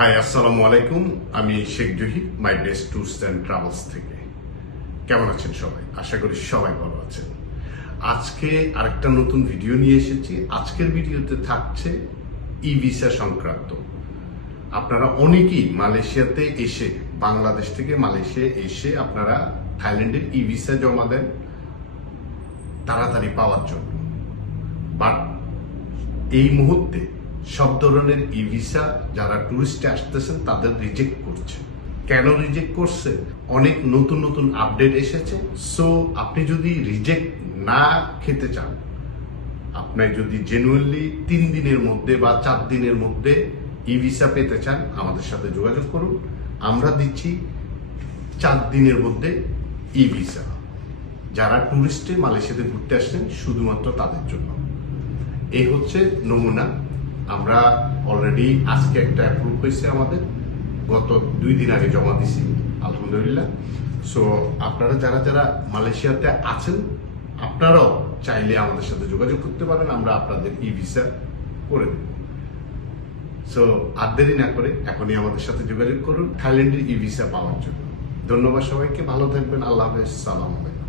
High আসসালামু আলাইকুম আমি Sheikh Zahir my best tours and travels থেকে। কেমন আছেন সবাই? আশা করি সবাই ভালো আছেন। আজকে আরেকটা নতুন ভিডিও নিয়ে এসেছি। আজকের ভিডিওতে থাকছে ই ভিসা সংক্রান্ত। আপনারা অনেকেই মালয়েশিয়াতে এসে, বাংলাদেশ থেকে মালয়েশিয়া এসে আপনারা থাইল্যান্ডের ই ভিসা জমা দেন, তাড়াতাড়ি পাওয়ার জন্য। বাট এই মুহূর্তে সব ধরনের ই ভিসা যারা টুরিস্টে আসতেছেন, তাদের রিজেক্ট করছে। কেন রিজেক্ট করছে? অনেক নতুন নতুন আপডেট এসেছে। সো আপনি যদি রিজেক্ট না খেতে চান আপনার যদি জেনুয়েনলি তিন দিনের মধ্যে বা চার দিনের মধ্যে ই ভিসা পেতে চান, আমাদের সাথে যোগাযোগ করুন। আমরা দিচ্ছি চার দিনের মধ্যে ই ভিসা। যারা টুরিস্টে মালয়েশিয়াতে ঘুরতে আসছেন, শুধুমাত্র তাদের জন্য। এই হচ্ছে নমুনা। আমরা অলরেডি আজকে একটা অ্যাপ্রুভ হয়েছে আমাদের। গত দুই দিন আগে জমা দিছি, আলহামদুলিল্লাহ। সো আপনারা যারা যারা মালয়েশিয়াতে আছেন, আপনারাও চাইলে আমাদের সাথে যোগাযোগ করতে পারেন, আমরা আপনাদের ই ভিসা করে দেব। সো আর দেরি না করে এখনই আমাদের সাথে যোগাযোগ করুন, থাইল্যান্ডের ই ভিসা পাওয়ার জন্য। ধন্যবাদ সবাইকে, ভালো থাকবেন, আল্লাহ হাফেজ, সালাম আলাইকুম।